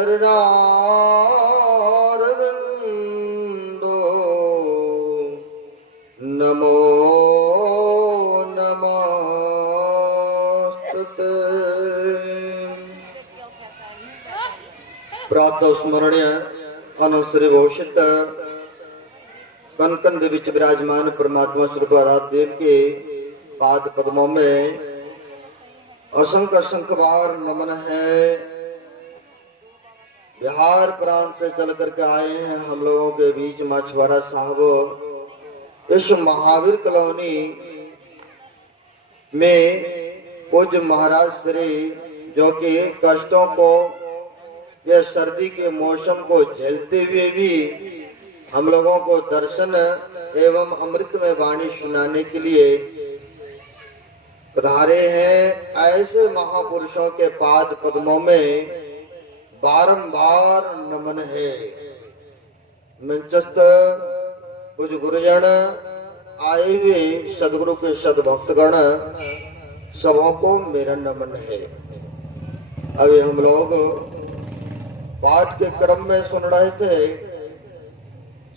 चरणारविंदो नमो नमस्तुते। प्रातः स्मरणीय अनंत श्री भविष्य कनकन विच विराजमान परमात्मा स्वरूप आराध्य देव के पाद पद्मों में असंख्य असंख्य बार नमन है। बिहार प्रांत से चल करके आए हैं हम लोगों के बीच मछुआरा साहब इस महावीर कॉलोनी में पूज्य महाराज श्री जो कि कष्टों को या सर्दी के मौसम को झेलते हुए भी हम लोगों को दर्शन एवं अमृत में वाणी सुनाने के लिए पधारे हैं। ऐसे महापुरुषों के पाद पद्मों में बारंबार नमन है। मंचस्थ कुछ गुरुजन आए हुए सदगुरु के सदभक्तगण सबों को मेरा नमन है। अभी हम लोग पाठ के क्रम में सुन रहे थे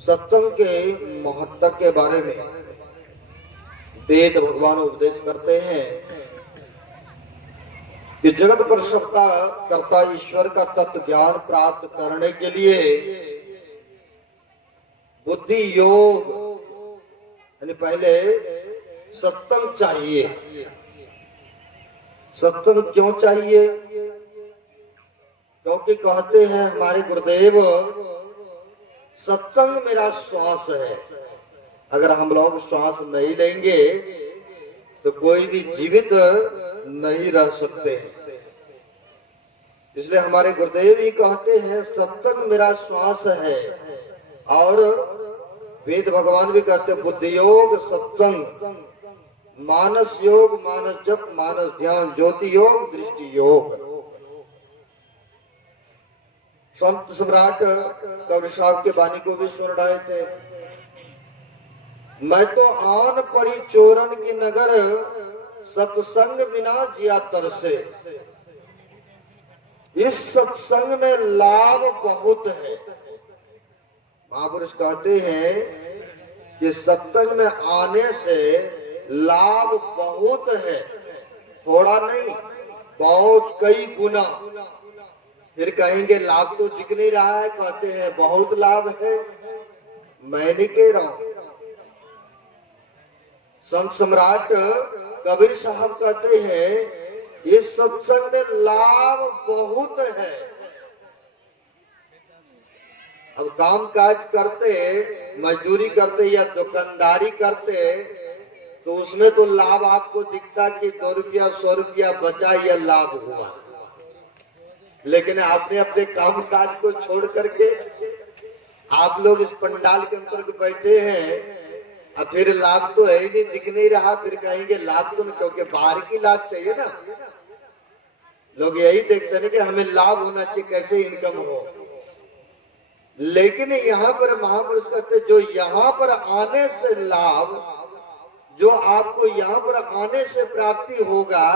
सत्संग के महत्व के बारे में। वेद भगवान उपदेश करते हैं कि जगत पर सत्ता कर्ता ईश्वर का तत्व ज्ञान प्राप्त करने के लिए बुद्धि योग यानी पहले सत्संग चाहिए। सत्संग क्यों चाहिए? क्योंकि कहते हैं हमारे गुरुदेव सत्संग मेरा श्वास है। अगर हम लोग श्वास नहीं लेंगे तो कोई भी जीवित नहीं रह सकते हैं। इसलिए हमारे गुरुदेव ही कहते हैं सत्संग मेरा श्वास है। और वेद भगवान भी कहते हैं बुद्धि योग सत्संग, मानस योग मानस जप मानस ध्यान, ज्योति योग दृष्टि योग। संत सम्राट कबीर साहब के वाणी को भी सुन रहे थे। मैं तो आन पड़ी चोरन की नगर, सत्संग बिना जिया तरसे। इस सत्संग में लाभ बहुत है। महापुरुष कहते हैं कि सत्संग में आने से लाभ बहुत है, थोड़ा नहीं बहुत कई गुना। फिर कहेंगे लाभ तो दिख नहीं रहा है, कहते हैं बहुत लाभ है। मैं नहीं कह रहा हूं, संत सम्राट कबीर साहब कहते हैं इस सत्संग में लाभ बहुत है। अब काम काज करते, मजदूरी करते या दुकानदारी करते तो उसमें तो लाभ आपको दिखता कि 2 रुपया 100 रुपया बचा या लाभ हुआ। लेकिन आपने अपने काम काज को छोड़ करके आप लोग इस पंडाल के अंदर बैठे हैं, अब फिर लाभ तो है ही नहीं, दिख नहीं रहा। फिर कहेंगे लाभ तो नहीं, क्योंकि बाहर की लाभ चाहिए ना। लोग यही देखते हैं कि हमें लाभ होना चाहिए, कैसे इनकम हो। लेकिन यहाँ पर महापुरुष कहते जो यहाँ पर आने से लाभ, जो आपको यहाँ पर आने से प्राप्ति होगा,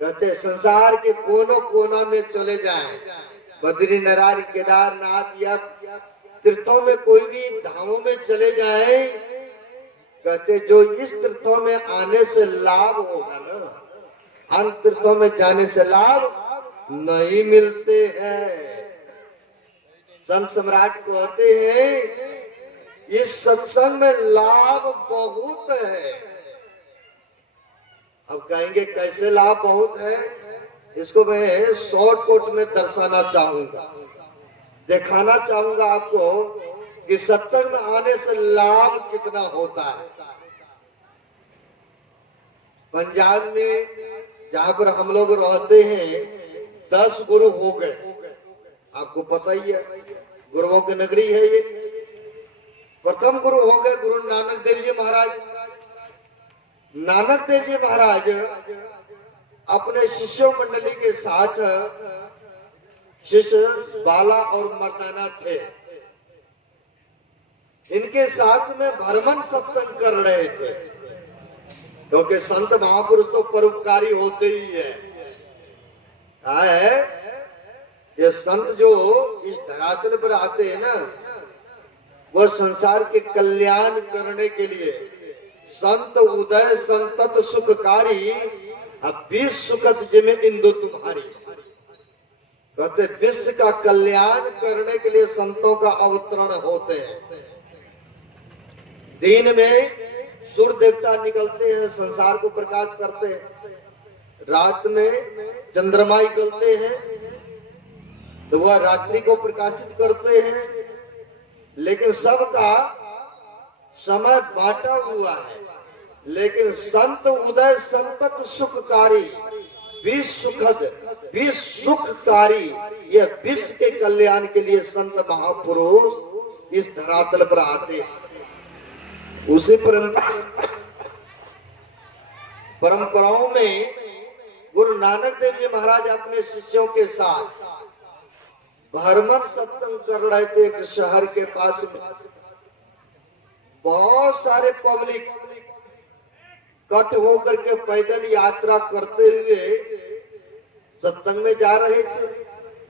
कहते संसार के कोनों कोना में चले जाएं, बद्रीनाथ केदारनाथ या तीर्थों में कोई भी धामों में चले जाएं, कहते जो इस तीर्थों में आने से लाभ होगा ना, अन्य तीर्थों में जाने से लाभ नहीं मिलते हैं। संत सम्राट कहते हैं इस सत्संग में लाभ बहुत है। अब कहेंगे कैसे लाभ बहुत है? इसको मैं शॉर्टकट में दर्शाना चाहूंगा, दिखाना चाहूंगा आपको कि सत्संग में आने से लाभ कितना होता है। पंजाब में जहां पर हम लोग रहते हैं 10 गुरु हो गए, आपको पता ही है, गुरुओं की नगरी है ये। प्रथम गुरु हो गए गुरु नानक देव जी महाराज। नानक देव जी महाराज अपने शिष्यों मंडली के साथ, शिष्य बाला और मर्दाना थे, इनके साथ में भ्रमण सत्संग कर रहे थे। क्योंकि संत महापुरुष तो परोपकारी होते ही है ये संत जो इस धरातल पर आते हैं ना, वो संसार के कल्याण करने के लिए संत उदय संतत सुखकारी, अब 20 सुखद जिमे इंदु तुम्हारी। कहते विश्व का कल्याण करने के लिए संतों का अवतरण होते हैं। दिन में सूर्य देवता निकलते हैं, संसार को प्रकाश करते हैं। रात में चंद्रमा निकलते हैं तो वह रात्रि को प्रकाशित करते हैं। लेकिन सबका समय बांटा हुआ है। लेकिन संत उदय संतत सुखकारी, 20 सुखद 20 सुखकारी, यह विश्व के कल्याण के लिए संत महापुरुष इस धरातल पर आते हैं। उसी परंपराओं में गुरु नानक देव जी महाराज अपने शिष्यों के साथ भरमक सत्संग कर रहे थे। एक शहर के पास में बहुत सारे पब्लिक कट होकर के पैदल यात्रा करते हुए सत्संग में जा रहे थे,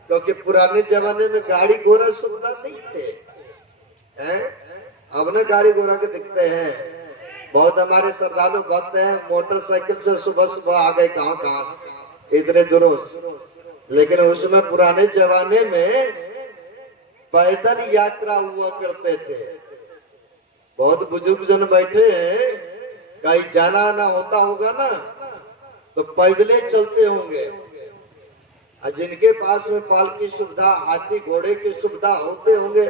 क्योंकि पुराने जमाने में गाड़ी घोड़ा सुविधा नहीं थे। अब ना गाड़ी घोड़ा के दिखते हैं। बहुत हमारे श्रद्धालु भक्त हैं, मोटरसाइकिल से सुबह सुबह आ गए कहाँ इतने दूरों। लेकिन उसमें पुराने जमाने में पैदल यात्रा हुआ करते थे। बहुत बुजुर्ग जन बैठे हैं, कहीं जाना आना होता होगा ना तो पैदले चलते होंगे। और जिनके पास में पालकी सुविधा, हाथी घोड़े की सुविधा होते होंगे,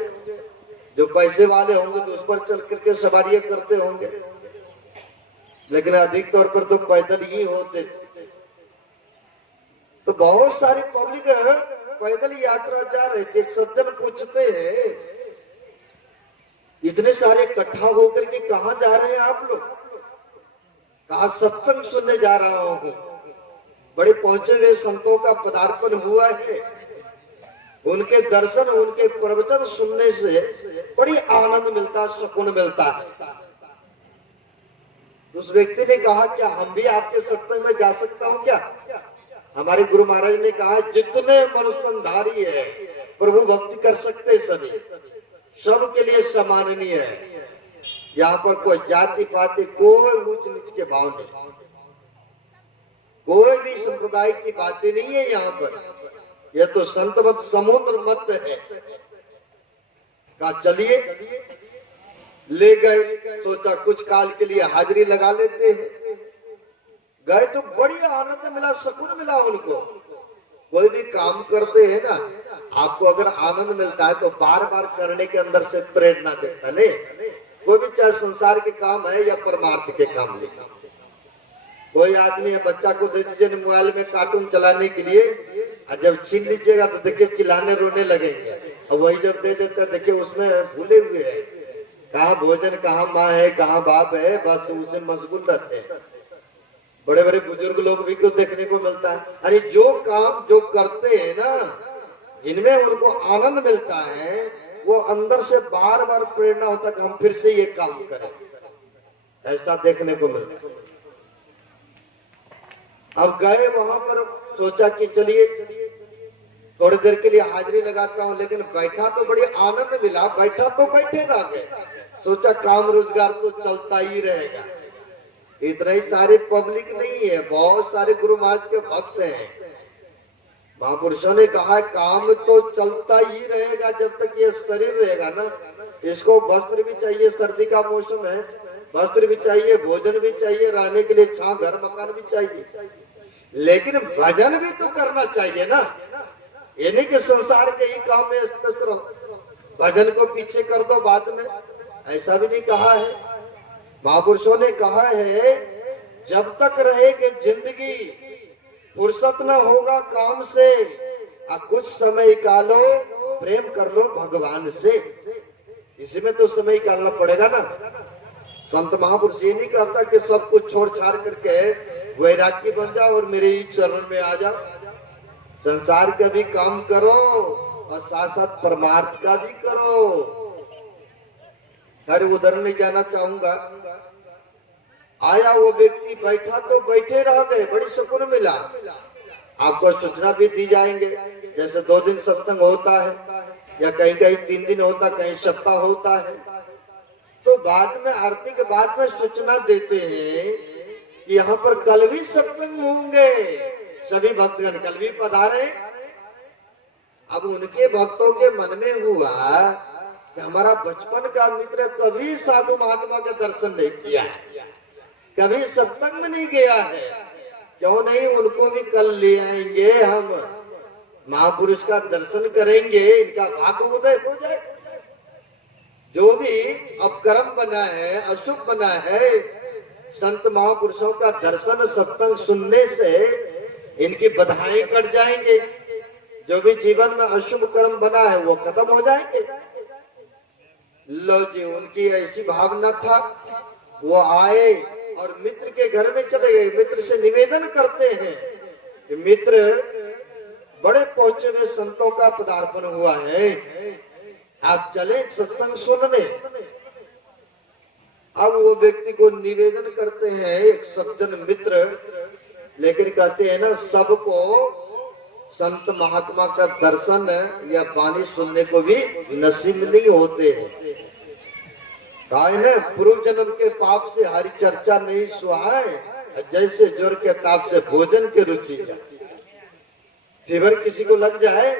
जो पैसे वाले होंगे तो उस पर चल करके सवारियां करते होंगे। लेकिन अधिक तौर पर तो पैदल ही होते थे। तो बहुत सारी पब्लिक पैदल यात्रा जा रहे थे। सज्जन पूछते हैं, इतने सारे इकट्ठा होकर के कहाँ जा रहे हैं आप लोग? कहा सत्संग सुनने जा रहा हूँ। बड़े पहुंचे हुए संतों का पदार्पण हुआ है। उनके दर्शन, उनके प्रवचन सुनने से बड़ी आनंद मिलता, सुकून मिलता है। उस व्यक्ति ने कहा, क्या हम भी आपके सत्संग में जा सकता हूँ क्या? हमारे गुरु महाराज ने कहा, जितने मनुष्यधारी है प्रभु भक्ति कर सकते सभी, सबके लिए सम्माननीय है। यहाँ पर कोई जाति पाति, कोई ऊंच नीच के भाव नहीं, कोई भी संप्रदाय की बातें नहीं है यहाँ पर। यह तो संत मत समुद्र मत है। कहा चलिए, ले गए। सोचा कुछ काल के लिए हाजिरी लगा लेते हैं। गए तो बड़ी आनंद मिला, सुकून मिला उनको। कोई भी काम करते हैं ना, आपको अगर आनंद मिलता है तो बार बार करने के अंदर से प्रेरणा देता नहीं। कोई भी चाहे संसार के काम है या परमार्थ के काम ले। कोई आदमी है, बच्चा को दे दीजिए मोबाइल में कार्टून चलाने के लिए, और जब छीन लीजिएगा तो देखिए चिल्लाने रोने लगेंगे। और वही जब दे देते हैं, देखिए उसमें भूले हुए है, कहाँ भोजन, कहाँ माँ है, कहाँ बाप है, बस उसे मशगूल रहते हैं। बड़े बड़े बुजुर्ग लोग भी क्यों देखने को मिलता है। अरे जो काम जो करते हैं ना, जिनमें उनको आनंद मिलता है, वो अंदर से बार बार प्रेरणा होता है कि हम फिर से ये काम करें। ऐसा देखने को मिलता है। अब गए वहां पर, सोचा कि चलिए थोड़ी देर के लिए हाजिरी लगाता हूँ। लेकिन बैठा तो बड़ी आनंद मिला, बैठा तो बैठे रह गए। सोचा काम रोजगार तो चलता ही रहेगा। इतना ही सारी पब्लिक नहीं है, बहुत सारे गुरु महाराज के भक्त हैं। महापुरुषों ने कहा काम तो चलता ही रहेगा जब तक ये शरीर रहेगा ना। इसको वस्त्र भी चाहिए, सर्दी का मौसम है, वस्त्र भी चाहिए, भोजन भी चाहिए, रहने के लिए छां घर मकान भी चाहिए। लेकिन भजन भी तो करना चाहिए ना। ये नहीं कि संसार के ही काम में व्यस्त रहो, भजन को पीछे कर दो बाद में, ऐसा भी नहीं कहा है। महापुरुषों ने कहा है, जब तक रहेगी जिंदगी फुर्सत न होगा काम से, कुछ समय निकालो, प्रेम कर लो भगवान से। इसी में तो समय निकालना पड़ेगा ना। संत महापुरुष ये नहीं कहता कि सब कुछ छोड़ छाड़ करके वैराग्य बन जाओ और मेरे ही चरण में आ जाओ। संसार का भी काम करो और साथ साथ परमार्थ का भी करो। हर उधर नहीं जाना चाहूंगा। आया वो व्यक्ति, बैठा तो बैठे रह गए, बड़ी सुकून मिला। आपको सूचना भी दी जाएंगे। जैसे 2 दिन सत्संग होता है या कहीं कहीं 3 दिन होता, कहीं सप्ताह होता है, तो बाद में आरती के बाद में सूचना देते हैं कि यहाँ पर कल भी सत्संग होंगे, सभी भक्तगण कल भी पधारे। अब उनके भक्तों के मन में हुआ कि हमारा बचपन का मित्र कभी साधु महात्मा का दर्शन नहीं किया है, कभी सत्संग में नहीं गया है, क्यों नहीं उनको भी कल ले आएंगे, हम महापुरुष का दर्शन करेंगे, इनका भाग्य उदय हो जाए। जो भी अपकर्म बना है, अशुभ बना है, संत महापुरुषों का दर्शन सत्संग सुनने से इनकी बधाई कट जाएंगे, जो भी जीवन में अशुभ कर्म बना है वो खत्म हो जाएंगे। लो जी, उनकी ऐसी भावना था, वो आए और मित्र के घर में चले गए। मित्र से निवेदन करते हैं कि मित्र, बड़े पहुंचे हुए संतों का पदार्पण हुआ है, आप चले सत्संग सुनने। अब वो व्यक्ति को निवेदन करते हैं, एक सज्जन मित्र, लेकिन कहते हैं ना, सबको संत महात्मा का दर्शन या वाणी सुनने को भी नसीब नहीं होते हैं। कहा है ना, पूर्व जन्म के पाप से हरि चर्चा नहीं सुहाए, जैसे जोर के ताप से भोजन के रुचि जाए। फीवर किसी को लग जाए,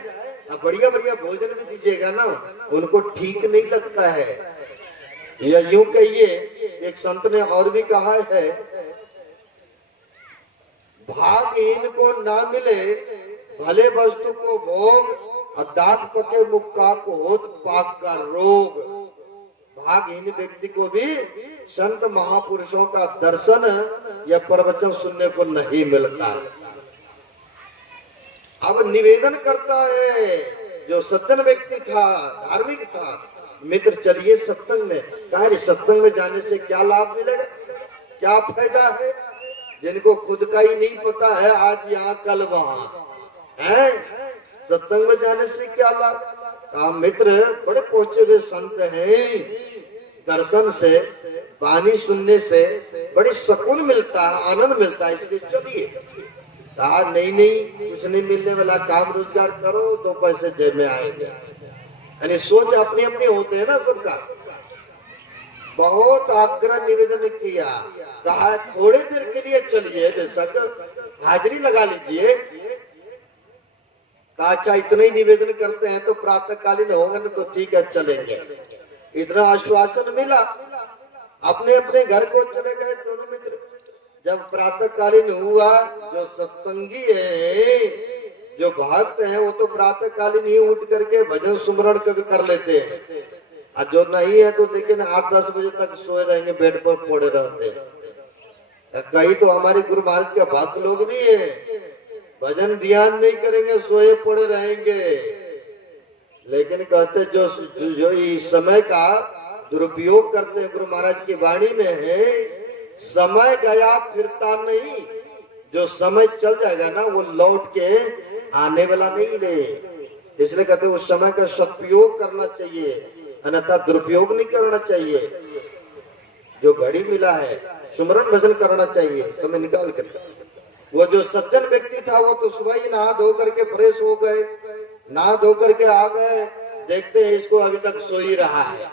अब बढ़िया बढ़िया भोजन भी दीजिएगा ना, उनको ठीक नहीं लगता है। या यूं कहिए, एक संत ने और भी कहा है, भागहीन को ना मिले भले वस्तु को भोग, और दांत पके मुक्का को होत पाक का रोग। भागहीन व्यक्ति को भी संत महापुरुषों का दर्शन या प्रवचन सुनने को नहीं मिलता। अब निवेदन करता है जो सज्जन व्यक्ति था, धार्मिक था, मित्र चलिए सत्संग में। कहा सत्संग में जाने से क्या लाभ मिलेगा, क्या फायदा है, जिनको खुद का ही नहीं पता है, आज यहाँ कल वहाँ है, सत्संग में जाने से क्या लाभ। कहा मित्र, बड़े पहुंचे हुए संत हैं, दर्शन से वाणी सुनने से बड़ी सुकून मिलता है, आनंद मिलता है, इसलिए चलिए। कहा नहीं नहीं, कुछ नहीं मिलने वाला, काम रोजगार करो, 2 पैसे जेब में आएंगे। यानी सोच अपनी अपनी होते हैं ना सबका। बहुत आग्रह निवेदन किया, कहा थोड़ी देर के लिए चलिए, बेशक हाजिरी लगा लीजिए। कहा अच्छा, इतना ही निवेदन करते हैं तो प्रातः कालीन होगा ना, तो ठीक है चलेंगे। इतना आश्वासन मिला, अपने अपने घर को चले गए दोनों मित्र। जब प्रातः कालीन हुआ, जो सत्संगी है, जो भक्त हैं, वो तो प्रातः कालीन ही उठ करके भजन सुमरण कभी कर लेते हैं, और जो नहीं है तो लेकिन 8-10 बजे तक सोए रहेंगे, बेड पर पड़े रहते हैं। कहीं तो हमारे गुरु महाराज के भक्त लोग भी है, भजन ध्यान नहीं करेंगे, सोए पड़े रहेंगे। लेकिन कहते जो इस समय का दुरुपयोग करते हैं, गुरु महाराज की वाणी में है, समय गया फिरता नहीं, जो समय चल जाएगा ना वो लौट के आने वाला नहीं ले। इसलिए कहते उस समय का सदुपयोग करना चाहिए, अन्यथा दुरुपयोग नहीं करना चाहिए। जो घड़ी मिला है सुमरन भजन करना चाहिए समय निकाल कर। वो जो सज्जन व्यक्ति था वो तो सुबह ही नहा धो करके फ्रेश हो गए, नहा धो करके आ गए, देखते हैं इसको अभी तक सो ही रहा है,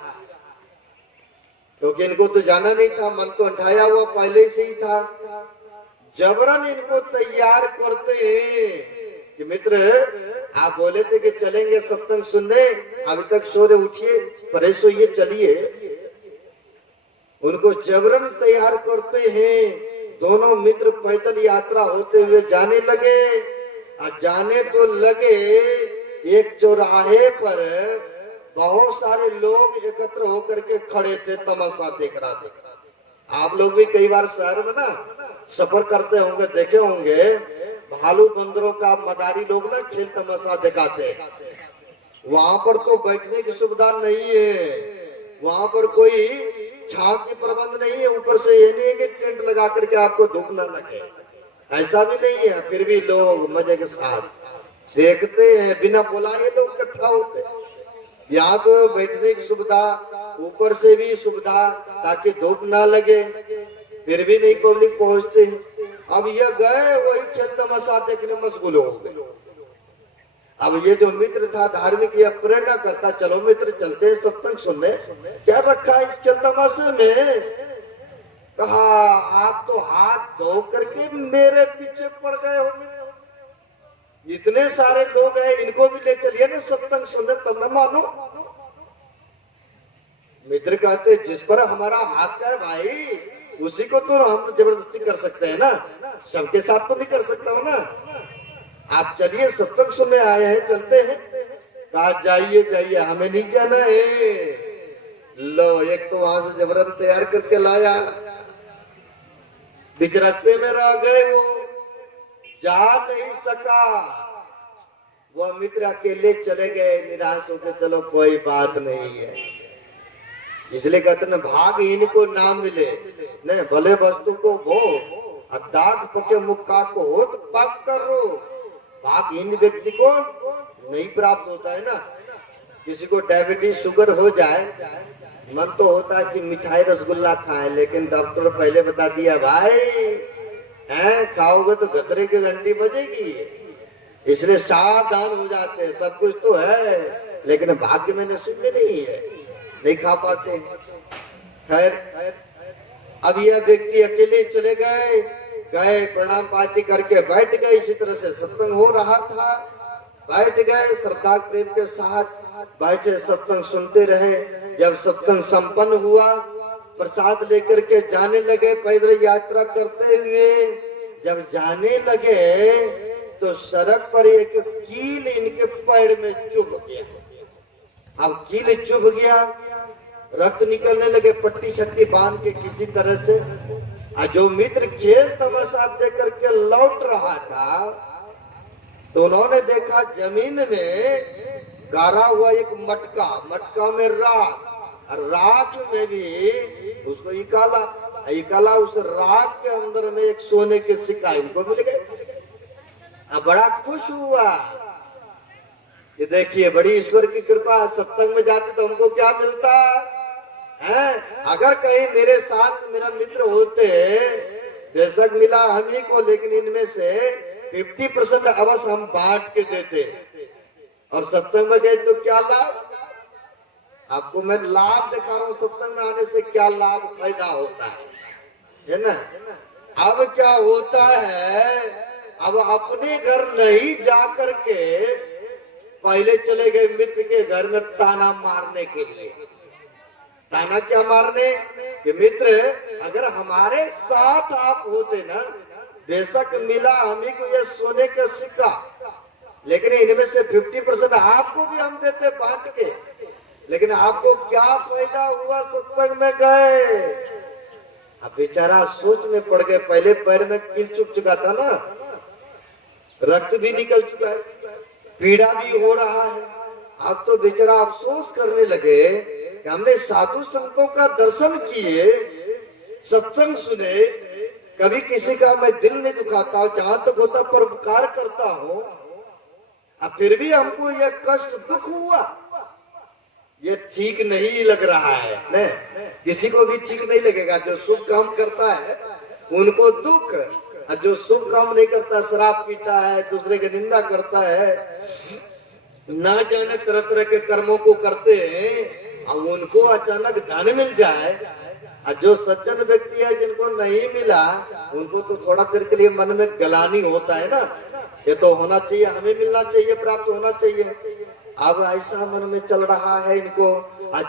क्योंकि इनको तो जाना नहीं था, मन तो अंठाया हुआ पहले से ही था। जबरन इनको तैयार करते हैं कि मित्र आप बोले थे कि चलेंगे सत्संग सुनने, अभी तक सो रहे, उठिए फ्रेश होइए चलिए। उनको जबरन तैयार करते हैं। दोनों मित्र पैदल यात्रा होते हुए जाने लगे, और जाने तो लगे, एक चौराहे पर बहुत सारे लोग एकत्र होकर के खड़े थे, तमाशा देख रहा थे। आप लोग भी कई बार शहर में ना सफर करते होंगे, देखे होंगे, भालू बंदरों का मदारी लोग ना खेल तमाशा दिखाते हैं। वहां पर तो बैठने की सुविधा नहीं है, वहां पर कोई छांव की प्रबंध नहीं है, ऊपर से ये नहीं है कि टेंट लगा करके आपको धूप न लगे, ऐसा भी नहीं है। फिर भी लोग मजे के साथ देखते हैं, बिना बुलाए लोग इकट्ठा होते। यहाँ तो बैठने की सुविधा, ऊपर से भी सुविधा ताकि धूप ना लगे, फिर भी नहीं पब्लिक पहुंचते। अब ये गए वही खेल तमाशा देखने मशगूल हो गए। अब ये जो मित्र था धार्मिक, ये प्रेरणा करता, चलो मित्र चलते सत्संग सुनने, क्या रखा इस चंदमासे में। कहा आप तो हाथ धो करके मेरे पीछे पड़ गए हो मित्र, इतने सारे लोग हैं, इनको भी ले चलिए ना सत्संग सुनने, तब न मानो। मित्र कहते जिस पर हमारा हक है भाई, उसी को तो हम जबरदस्ती कर सकते हैं ना, सबके साथ तो नहीं कर सकता हूं ना। आप चलिए सत्संग सुनने आए हैं, चलते हैं। कहा जाइए जाइए, हमें नहीं जाना है। लो एक तो वहां से जबरन तैयार करके लाया, बीच रास्ते में रह गए, वो जा नहीं सका। वो मित्र अकेले चले गए, निराश होकर, चलो कोई बात नहीं है। इसलिए कहते ना भागहीन को ना मिले न भले वस्तु को भो, दाग पके मुक्का को हो तो पाक करो। भागहीन व्यक्ति को नहीं प्राप्त होता है ना। किसी को डायबिटीज शुगर हो जाए, मन तो होता है कि मिठाई रसगुल्ला खाएं, लेकिन डॉक्टर पहले बता दिया भाई हैं खाओगे तो गदरे की घंटी बजेगी, इसलिए सावधान हो जाते हैं। सब कुछ तो है लेकिन भाग्य में नसीब में नहीं है, नहीं खा पाते। खैर अब यह व्यक्ति अकेले चले गए, प्रणाम पाती करके बैठ गए। इसी तरह से सत्संग हो रहा था, बैठ गए श्रद्धा प्रेम के साथ बैठे, सत्संग सुनते रहे। जब सत्संग संपन्न हुआ, प्रसाद लेकर के जाने लगे, पैदल यात्रा करते हुए जब जाने लगे तो सड़क पर एक कील इनके पैर में चुभ गया। अब कील चुभ गया, रक्त निकलने लगे, पट्टी छट्टी बांध के किसी तरह से। जो मित्र खेल तमाशा देख करके लौट रहा था तो उन्होंने देखा जमीन में गाड़ा हुआ एक मटका, मटका में राख, राख में भी उसको इकाला, उस राख के अंदर में एक सोने के सिक्का इनको मिल गए। बड़ा खुश हुआ। ये देखिए बड़ी ईश्वर की कृपा, सत्संग में जाते तो हमको क्या मिलता है। अगर कहीं मेरे साथ मेरा मित्र होते, बेशक मिला हम ही को, लेकिन इनमें से 50% अवश्य हम बांट के देते। और सत्संग में गए तो क्या लाभ, आपको मैं लाभ दिखा रहा हूँ, सत्संग में आने से क्या लाभ फायदा होता है ना। अब क्या होता है, अब अपने घर नहीं जा करके पहले चले गए मित्र के घर में ताना मारने के लिए। ताना क्या मारने कि मित्र अगर हमारे साथ आप होते ना, बेशक मिला हमी को ये सोने का सिक्का, लेकिन इनमें से 50% आपको भी हम देते बांट के, लेकिन आपको क्या फायदा हुआ सत्संग में गए। अब बेचारा सोच में पड़ गए, पहले पैर में कील चुभ चुका था ना, रक्त भी निकल चुका है, पीड़ा भी हो रहा है। अब तो बेचारा अफसोस करने लगे कि हमने साधु संतों का दर्शन किए, सत्संग सुने, कभी किसी का मैं दिल नहीं दुखाता हूं, जहां तक होता परोपकार करता हूं, अब फिर भी हमको यह कष्ट दुख हुआ, ये ठीक नहीं लग रहा है ने? किसी को भी ठीक नहीं लगेगा। जो शुभ काम करता है उनको दुख, और जो शुभ काम नहीं करता, शराब पीता है, दूसरे की निंदा करता है, ना जाने तरह तरह के कर्मों को करते हैं, और उनको अचानक धन मिल जाए, और जो सज्जन व्यक्ति है जिनको नहीं मिला, उनको तो थोड़ा देर के लिए मन में गलानी होता है ना, ये तो होना चाहिए, हमें मिलना चाहिए, प्राप्त होना चाहिए। अब ऐसा मन में चल रहा है इनको,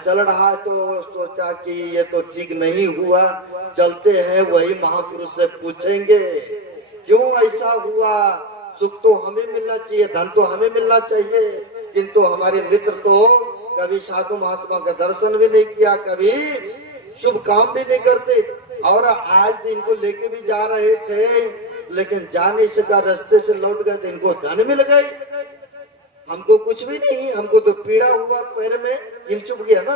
चल रहा है तो सोचा कि ये तो ठीक नहीं हुआ, चलते हैं वही महापुरुष से पूछेंगे क्यों ऐसा हुआ। सुख तो हमें मिलना चाहिए, धन तो हमें मिलना चाहिए, किंतु हमारे मित्र तो कभी साधु महात्मा का दर्शन भी नहीं किया, कभी शुभ काम भी नहीं करते, और आज इनको लेके भी जा रहे थे लेकिन जा नहीं सका, रास्ते से लौट गए तो इनको धन मिल गए, हमको कुछ भी नहीं, हमको तो पीड़ा हुआ, पैर में कील चुभ गया ना।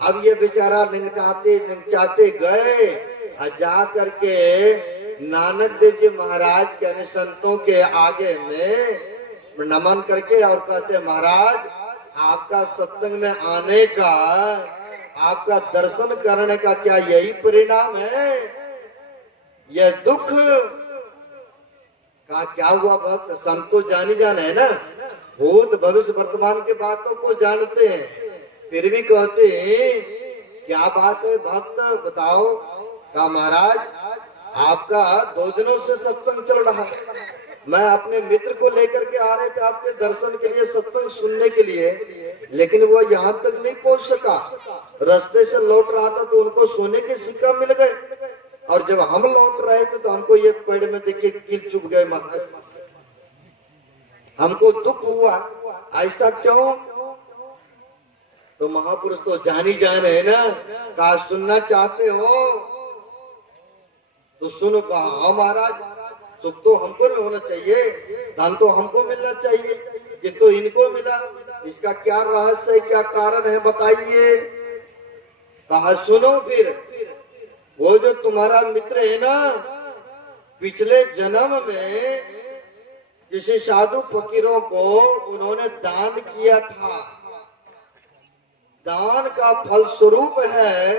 अब ये बेचारा निंचाते गए, जा करके नानक देव जी महाराज के यानी संतों के आगे में नमन करके और कहते महाराज आपका सत्संग में आने का, आपका दर्शन करने का क्या यही परिणाम है। यह दुख कहा क्या हुआ भक्त, संत तो जानी जान है ना, भूत भविष्य वर्तमान के बातों को जानते हैं, फिर भी कहते हैं क्या बात है भक्त बताओ। कहा महाराज आपका 2 दिनों से सत्संग चल रहा है, मैं अपने मित्र को लेकर के आ रहे थे आपके दर्शन के लिए, सत्संग सुनने के लिए, लेकिन वो यहाँ तक नहीं पहुंच सका, रास्ते से लौट रहा था तो उनको सोने के सिक्का मिल गए, और जब हम लौट रहे थे तो हमको ये पेड़ में देखिए कील चुभ गए महाराज, हमको दुख हुआ, ऐसा क्यों। तो महापुरुष तो जानी जान है ना, कहा सुनना चाहते हो तो सुनो। कहा हाँ महाराज, सुख तो हमको नहीं होना चाहिए, धन तो हमको मिलना चाहिए, किंतु इनको मिला, इसका क्या रहस्य है, क्या कारण है बताइए। कहा सुनो फिर, वो जो तुम्हारा मित्र है ना, पिछले जन्म में किसी साधु फकीरों को उन्होंने दान किया था, दान का फल स्वरूप है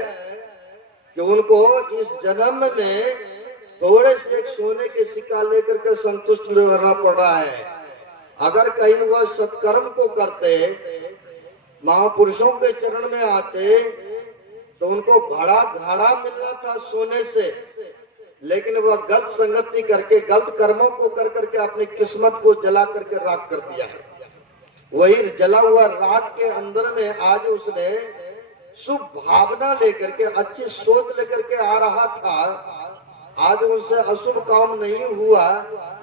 कि उनको इस जन्म में थोड़े से एक सोने के सिक्का लेकर के संतुष्ट रहना पड़ रहा है। अगर कहीं वह सत्कर्म को करते, महापुरुषों के चरण में आते, तो उनको बड़ा घाड़ा मिलना था सोने से, लेकिन वह गलत संगति करके गलत कर्मों को कर करके अपनी किस्मत को जला करके राख कर दिया है। वही जला हुआ राख के अंदर में आज उसने शुभ भावना लेकर के, अच्छी सोच लेकर के आ रहा था, आज उनसे अशुभ काम नहीं हुआ,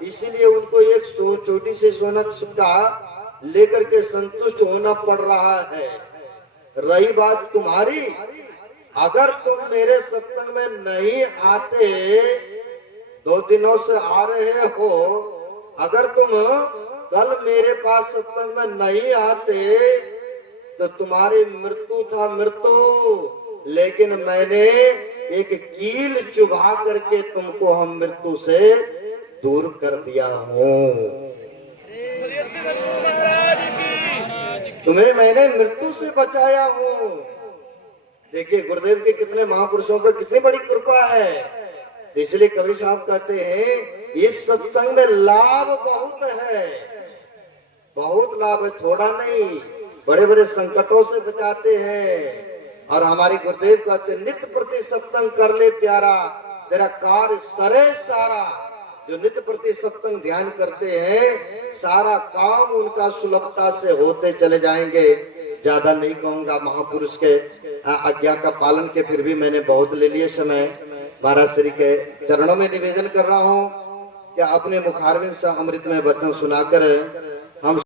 इसीलिए उनको एक छोटी सी सोना सिक्का लेकर के संतुष्ट होना पड़ रहा है। रही बात तुम्हारी, अगर तुम मेरे सत्संग में नहीं आते, 2 दिनों से आ रहे हो, अगर तुम कल मेरे पास सत्संग में नहीं आते तो तुम्हारी मृत्यु था मृत्यु, लेकिन मैंने एक कील चुभा करके तुमको हम मृत्यु से दूर कर दिया हूँ, तुम्हें मैंने मृत्यु से बचाया हूँ। देखिए गुरुदेव के कितने महापुरुषों पर कितनी बड़ी कृपा है। इसलिए कबीर साहब कहते हैं इस सत्संग में लाभ बहुत है, बहुत लाभ है, थोड़ा नहीं, बड़े बड़े संकटों से बचाते हैं। और हमारे गुरुदेव कहते नित्य प्रति सत्संग कर ले प्यारा, तेरा कार्य सरे सारा। जो नित्य प्रति सत्संग ध्यान करते हैं, सारा काम उनका सुलभता से होते चले जाएंगे। ज्यादा नहीं कहूंगा, महापुरुष के आज्ञा का पालन के, फिर भी मैंने बहुत ले लिए समय। महाराज श्री के चरणों में निवेदन कर रहा हूँ कि अपने मुखारविंद से अमृतमय वचन सुनाकर हम